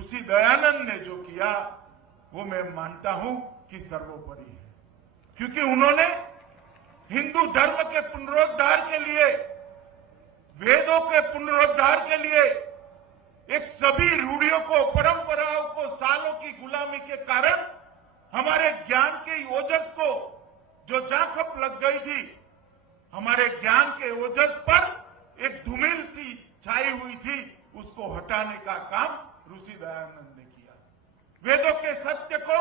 ऋषि दयानंद ने जो किया वो मैं मानता हूं कि सर्वोपरि है, क्योंकि उन्होंने हिंदू धर्म के पुनरुद्धार के लिए, वेदों के पुनरुद्धार के लिए, एक सभी रूढ़ियों को, परंपराओं को, सालों की गुलामी के कारण हमारे ज्ञान के ओजस को जो जांखप लग गई थी, हमारे ज्ञान के ओजस पर एक धूमिल सी छाई हुई थी, उसको हटाने का काम ऋषि दयानंद ने किया। वेदों के सत्य को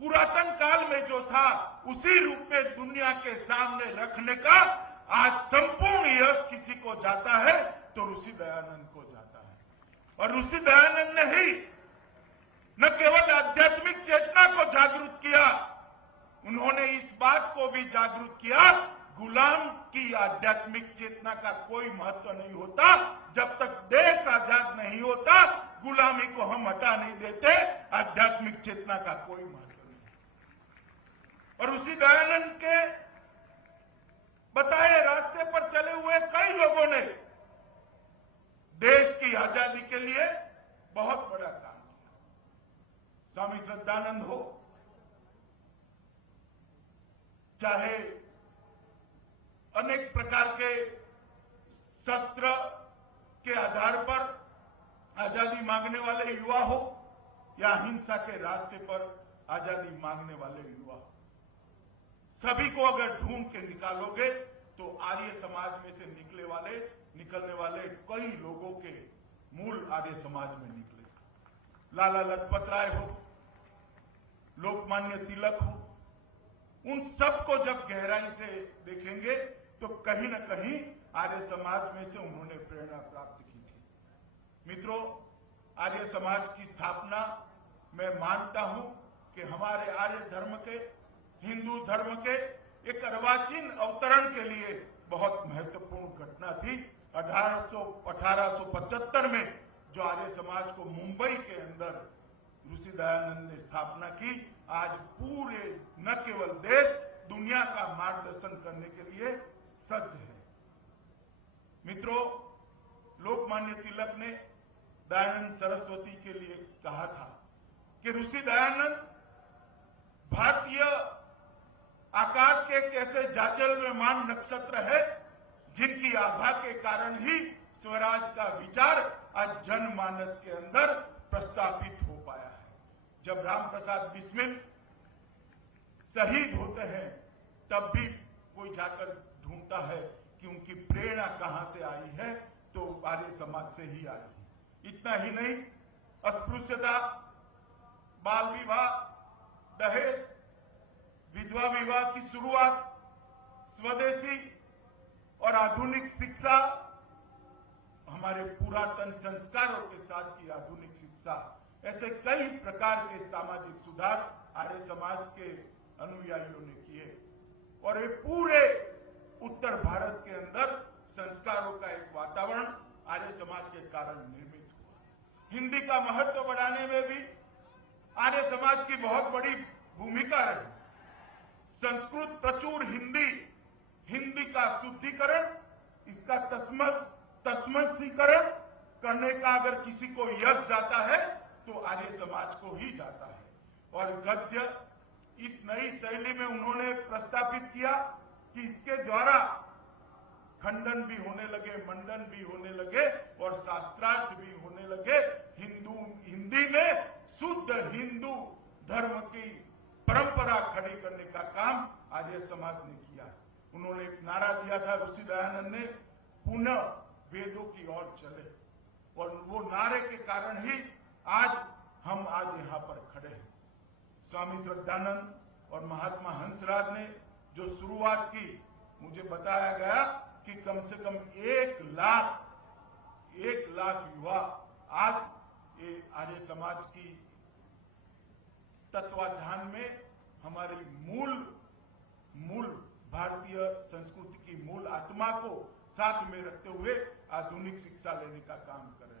पुरातन काल में जो था उसी रूप में दुनिया के सामने रखने का आज संपूर्ण यश किसी को जाता है तो ऋषि दयानंद को जाता है। और ऋषि दयानंद ने ही न केवल आध्यात्मिक चेतना को जागरूक किया, उन्होंने इस बात को भी जागरूक किया, गुलाम की आध्यात्मिक चेतना का कोई महत्व नहीं होता, जब तक देश आजाद नहीं होता गुलामी को हम हटा नहीं देते, आध्यात्मिक चेतना का कोई महत्व नहीं। और उसी दयानंद के बताए रास्ते पर चले हुए कई लोगों ने देश की आजादी के लिए बहुत बड़ा काम किया। स्वामी श्रद्धानंद हो, चाहे अनेक प्रकार के शस्त्र के आधार पर आजादी मांगने वाले युवा हो या हिंसा के रास्ते पर आजादी मांगने वाले युवा हो, सभी को अगर ढूंढ के निकालोगे तो आर्य समाज में से निकलने वाले कई लोगों के मूल आर्य समाज में निकले। लाला लजपत राय हो, लोकमान्य तिलक हो, उन सबको जब गहराई से देखेंगे तो कहीं न कहीं आर्य समाज में से उन्होंने प्रेरणा प्राप्त की थी। मित्रों, आर्य समाज की स्थापना मैं मानता हूं कि हमारे आर्य धर्म के, हिंदू धर्म के एक अर्वाचीन अवतरण के लिए बहुत महत्वपूर्ण घटना थी। 1875 में जो आर्य समाज को मुंबई के अंदर ऋषि दयानंद ने स्थापना की, आज पूरे न केवल देश, दुनिया का मार्गदर्शन करने के लिए सज्ज है। मित्रों, लोकमान्य तिलक ने दयानंद सरस्वती के लिए कहा था कि ऋषि दयानंद भारतीय आकाश के एक ऐसे जाजलमान नक्षत्र है जिनकी आभा के कारण ही स्वराज का विचार आज जनमानस के अंदर प्रस्तापित हो पाया है। जब राम प्रसाद बिस्मिल शहीद होते हैं तब भी कोई जाकर ढूंढता है कि उनकी प्रेरणा कहां से आई है, तो आर्य समाज से ही आई है। इतना ही नहीं, अस्पृश्यता, बाल विवाह, दहेज, विधवा विवाह की शुरुआत, स्वदेशी और आधुनिक शिक्षा, हमारे पुरातन संस्कारों के साथ की आधुनिक शिक्षा, ऐसे कई प्रकार के सामाजिक सुधार आर्य समाज के अनुयायियों ने किए और ये पूरे उत्तर भारत के अंदर संस्कारों का एक वातावरण आर्य समाज के कारण निर्मित हुआ। हिंदी का महत्व बढ़ाने में भी आर्य समाज की बहुत बड़ी भूमिका रही। संस्कृत प्रचुर हिंदी का शुद्धिकरण, इसका तस्मसीकरण करने का अगर किसी को यश जाता है तो आर्य समाज को ही जाता है। और गद्य इस नई शैली में उन्होंने प्रस्तापित किया कि इसके द्वारा खंडन भी होने लगे, मंडन भी होने लगे और शास्त्रार्थ भी होने लगे। हिंदी में शुद्ध हिंदू धर्म की परंपरा खड़ी करने का काम आर्य समाज ने किया। उन्होंने एक नारा दिया था ऋषि दयानंद ने, पुनः वेदों की ओर चले, और वो नारे के कारण ही आज हम यहाँ पर खड़े हैं। स्वामी श्रद्धानंद और महात्मा हंसराज ने जो शुरुआत की, मुझे बताया गया कि कम से कम 1 लाख युवा आज ये आर्य समाज की तत्वाधान में हमारी मूल भारतीय संस्कृति की मूल आत्मा को साथ में रखते हुए आधुनिक शिक्षा लेने का काम कर रहे हैं।